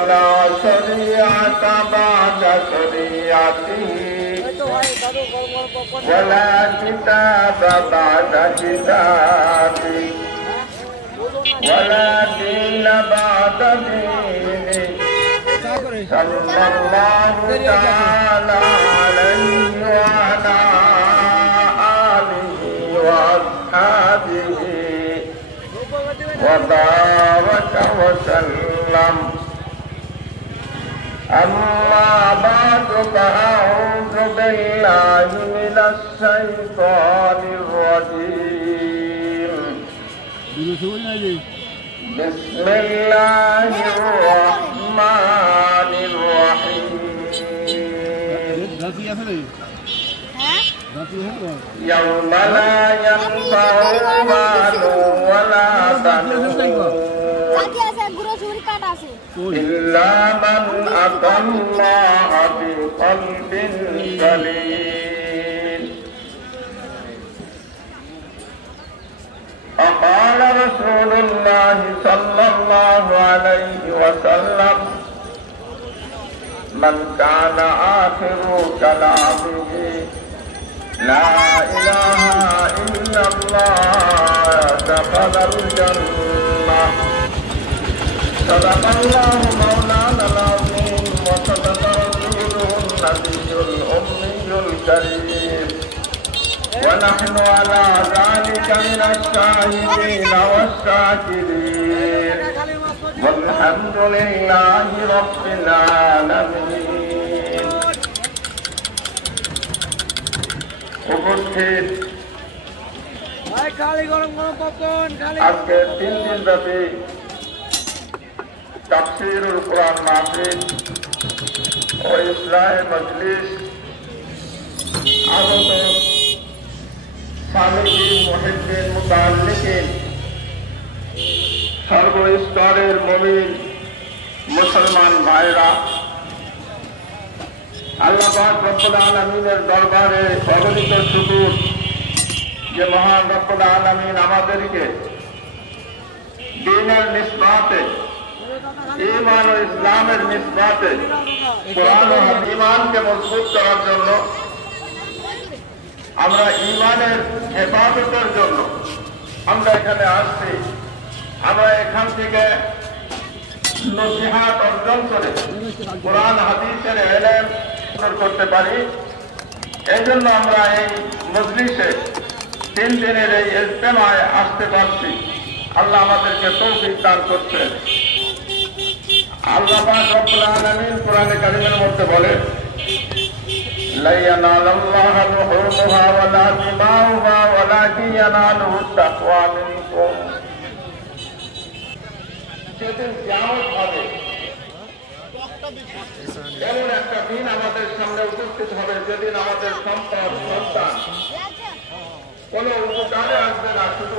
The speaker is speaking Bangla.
لا شريعة بعد شريعته ولا كتاب بعد كتابه ولا دين بعد دينه صلى الله تعالى عليه وعلى آله وأصحابه وبارك وسلم. أما بعد فأعوذ بالله من الشيطان الرجيم. بسم الله الرحمن الرحيم. يوم لا ينفع مال ولا بنون إلا من أتى الله بقلب سليم. فقال رسول الله صلى الله عليه وسلم: من كان آخر كلامه لا إله إلا الله دخل الجنة. صدق الله مولانا العظيم وصدق رسوله النبي الأمي الكريم ونحن على ذلك من الشاهدين والشاكرين والحمد لله رب العالمين. উপস্থিত আজকে 3 দিন ব্যাপী তাফসীরুল কুরআন মাহফিল ও ইসলাহি মজলিস আগত সামিঈন মুহিব্বিন মুতাআল্লিকিন সর্বস্তরের মুমিন মুসলমান ভাইরা, আল্লাহ পাক রব্বুল আলামিনের দরবারে অগণিত শুকর যে মহান রব্বুল আলামিন আমাদেরকে দ্বীনের নিসবতে, ঈমান ও ইসলামের নিসবতে কোরআন ও ঈমানকে মজবুত করার জন্য, আমরা ঈমানের হেফাজতের জন্য আমরা এখানে আসছি। আমরা এখান থেকে নসিহত অর্জন করে কোরআন হাদিসের ইলম করতে পারি। এই জন্য আমরা এই মজলিসে 3 দিনের এই ইজতেমায় আসতে পারছি। আল্লাহ আমাদেরকে তৌফিক দান করছেন। আল্লাহ পাক রব্বুল আলামিন কোরআনে কারীমের মধ্যে বলেন: লা ইয়ানালাল্লাহু লুহুমুহা ওয়ালা দিমাউহা ওয়ালাকিন ইয়ানালুহুত তাকওয়া মিনকুম। যেদিন কিয়ামত হবে, এমন একটা দিন আমাদের সামনে উপস্থিত হবে যেদিন আমাদের সম্পদ সন্তান কোনো উপকারে আসবে না, শুধু